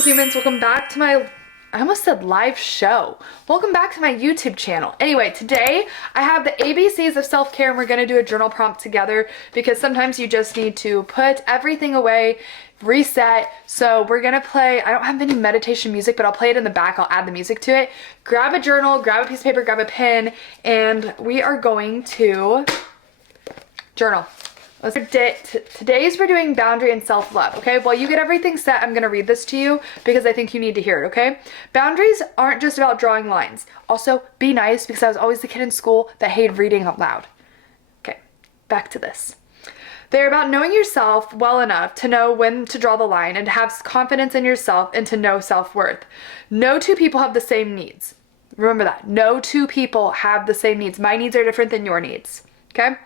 beautiful humans, welcome back to my, I almost said live show. Welcome back to my YouTube channel. Anyway, today I have the ABCs of self-care and we're gonna do a journal prompt together because sometimes you just need to put everything away, reset. So we're gonna play, I don't have any meditation music, but I'll play it in the back, I'll add the music to it. Grab a journal, grab a piece of paper, grab a pen, and we are going to journal. Today's we're doing boundary and self-love, okay? While you get everything set, I'm gonna read this to you because I think you need to hear it, okay? Boundaries aren't just about drawing lines. Also, be nice because I was always the kid in school that hated reading out loud. Okay, back to this. They're about knowing yourself well enough to know when to draw the line and to have confidence in yourself and to know self-worth. No two people have the same needs. Remember that. No two people have the same needs. My needs are different than your needs, okay?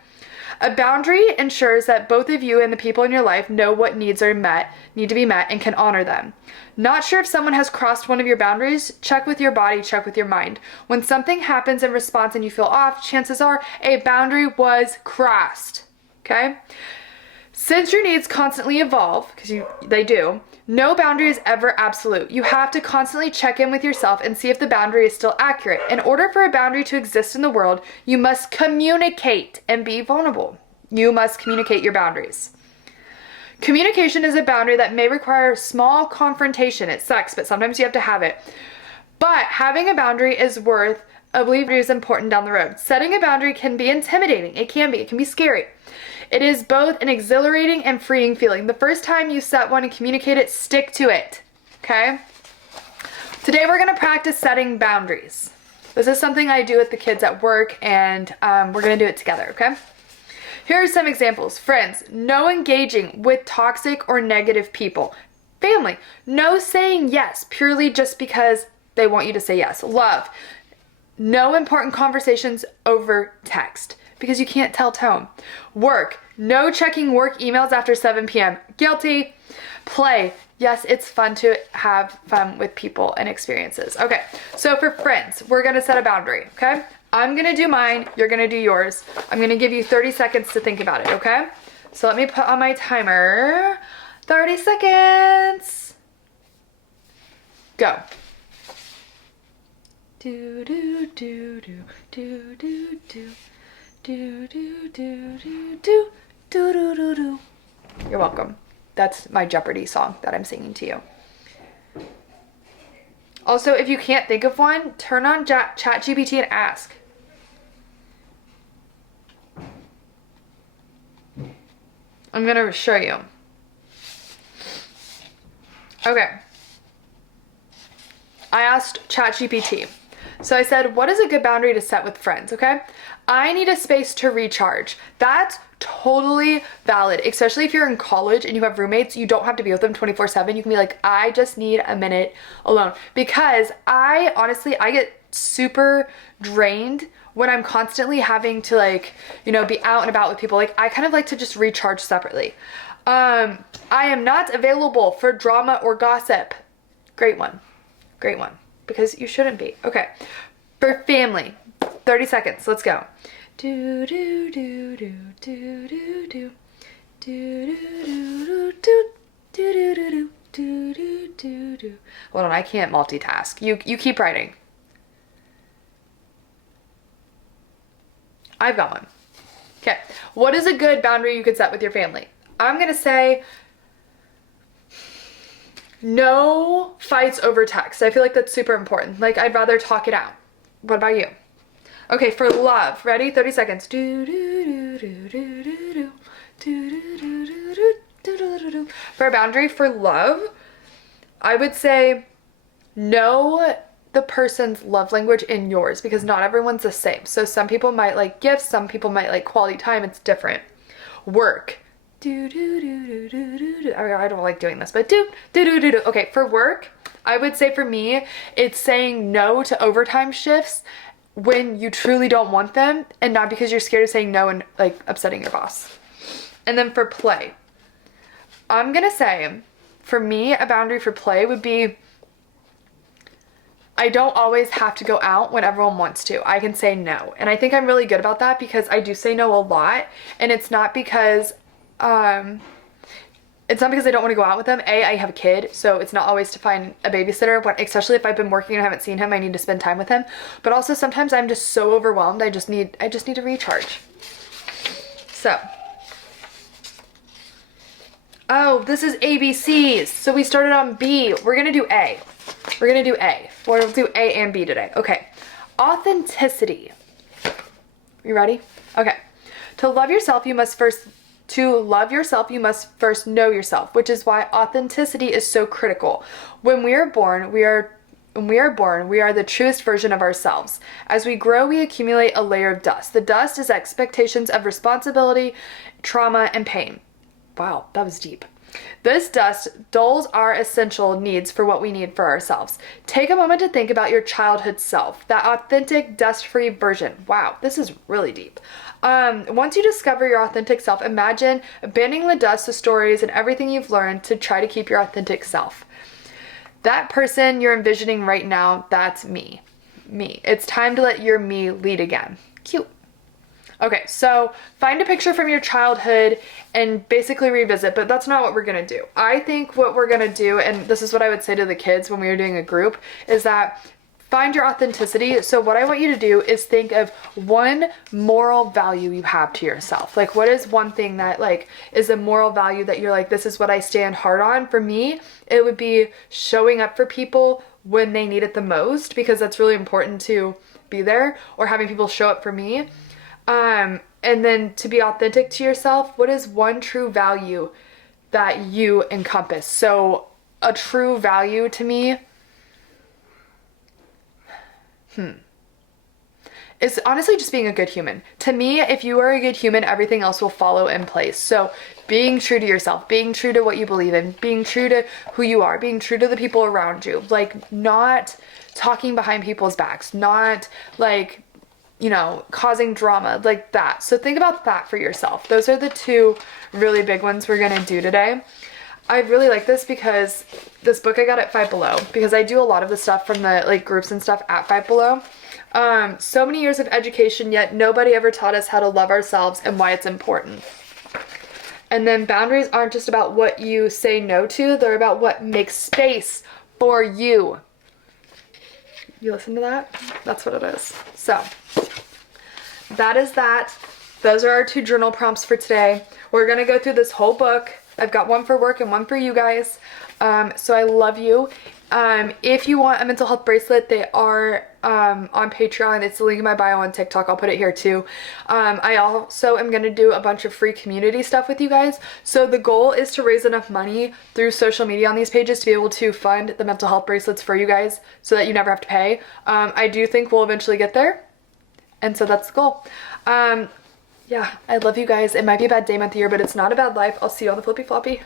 A boundary ensures that both of you and the people in your life know what needs need to be met and can honor them. Not sure if someone has crossed one of your boundaries? Check with your body, check with your mind. When something happens in response and you feel off, chances are a boundary was crossed, okay? Since your needs constantly evolve, because they do, no boundary is ever absolute. You have to constantly check in with yourself and see if the boundary is still accurate. In order for a boundary to exist in the world, you must communicate and be vulnerable. You must communicate your boundaries. Communication is a boundary that may require small confrontation. It sucks, but sometimes you have to have it. But having a boundary is important down the road. Setting a boundary can be intimidating. It can be scary. It is both an exhilarating and freeing feeling. The first time you set one and communicate it, stick to it, okay? Today we're gonna practice setting boundaries. This is something I do with the kids at work and we're gonna do it together, okay? Here are some examples. Friends, no engaging with toxic or negative people. Family, no saying yes purely just because they want you to say yes. Love, no important conversations over text because you can't tell tone. Work, no checking work emails after 7 p.m. Guilty. Play, yes, it's fun to have fun with people and experiences. Okay, so for friends, we're gonna set a boundary, okay? I'm gonna do mine, you're gonna do yours. I'm gonna give you 30 seconds to think about it, okay? So let me put on my timer. 30 seconds. Go. Do do do do do do do. Do do do do do do do do do. You're welcome. That's my Jeopardy song that I'm singing to you. Also, if you can't think of one, turn on ChatGPT and ask. I'm gonna show you. Okay. I asked ChatGPT. So I said, what is a good boundary to set with friends, okay? I need a space to recharge. That's totally valid, especially if you're in college and you have roommates. You don't have to be with them 24/7. You can be like, I just need a minute alone. Because I get super drained when I'm constantly having to be out and about with people. Like, I kind of like to just recharge separately. I am not available for drama or gossip. Great one. Great one. Because you shouldn't be. Okay. For family, 30 seconds. Let's go. Do do do do do do do do do do do do do do do do do. Hold on, I can't multitask. You keep writing. I've got one. Okay. What is a good boundary you could set with your family? I'm gonna say no fights over text. I feel like that's super important. Like, I'd rather talk it out. What about you? Okay, for love, ready? 30 seconds. Do do do do do do do do do do do do. For a boundary for love, I would say know the person's love language in yours because not everyone's the same. So some people might like gifts, some people might like quality time. It's different. Work. Do do do do do do do. I don't like doing this, but do do do do do. Okay, for work, I would say for me, it's saying no to overtime shifts when you truly don't want them and not because you're scared of saying no and like upsetting your boss. And then for play, I'm gonna say for me, a boundary for play would be I don't always have to go out when everyone wants to. I can say no. And I think I'm really good about that because I do say no a lot. And it's not because it's not because I don't want to go out with them. I have a kid, so it's not always to find a babysitter, but especially if I've been working and haven't seen him, I need to spend time with him. But also sometimes I'm just so overwhelmed, I just need to recharge. So, oh, this is ABCs. So we started on B. We're gonna do A. We're gonna do A. We'll do A and B today. Okay. Authenticity. You ready? Okay. To love yourself, you must first know yourself, which is why authenticity is so critical. When we are born, we are the truest version of ourselves. As we grow, we accumulate a layer of dust. The dust is expectations of responsibility, trauma, and pain. Wow, that was deep. This dust dulls our essential needs for what we need for ourselves. Take a moment to think about your childhood self, that authentic, dust-free version. Wow, this is really deep. Once you discover your authentic self, imagine abandoning the dust, the stories, and everything you've learned to try to keep your authentic self. That person you're envisioning right now, that's me. Me. It's time to let your me lead again. Cute. Okay, so find a picture from your childhood and basically revisit, but that's not what we're gonna do. I think what we're gonna do, and this is what I would say to the kids when we were doing a group, is that find your authenticity. So what I want you to do is think of one moral value you have to yourself. Like, what is one thing that like is a moral value that you're like, this is what I stand hard on? For me, it would be showing up for people when they need it the most, because that's really important to be there, or having people show up for me. And then to be authentic to yourself, what is one true value that you encompass? So a true value to me, is honestly just being a good human. To me, if you are a good human, everything else will follow in place. So being true to yourself, being true to what you believe in, being true to who you are, being true to the people around you, like not talking behind people's backs, not like, you know, causing drama like that. So think about that for yourself. Those are the two really big ones we're gonna do today. I really like this because this book I got at Five Below, because I do a lot of the stuff from the like groups and stuff at Five Below. So many years of education, yet nobody ever taught us how to love ourselves and why it's important. And then boundaries aren't just about what you say no to, they're about what makes space for you. You listen to that? That's what it is. So that is that. Those are our two journal prompts for today. We're gonna go through this whole book. I've got one for work and one for you guys. So I love you. If you want a mental health bracelet, they are on Patreon. It's the link in my bio on TikTok. I'll put it here too. I also am going to do a bunch of free community stuff with you guys. So the goal is to raise enough money through social media on these pages to be able to fund the mental health bracelets for you guys so that you never have to pay. I do think we'll eventually get there. And so that's the goal. Yeah, I love you guys. It might be a bad day, month, year, but it's not a bad life. I'll see you on the flippy floppy.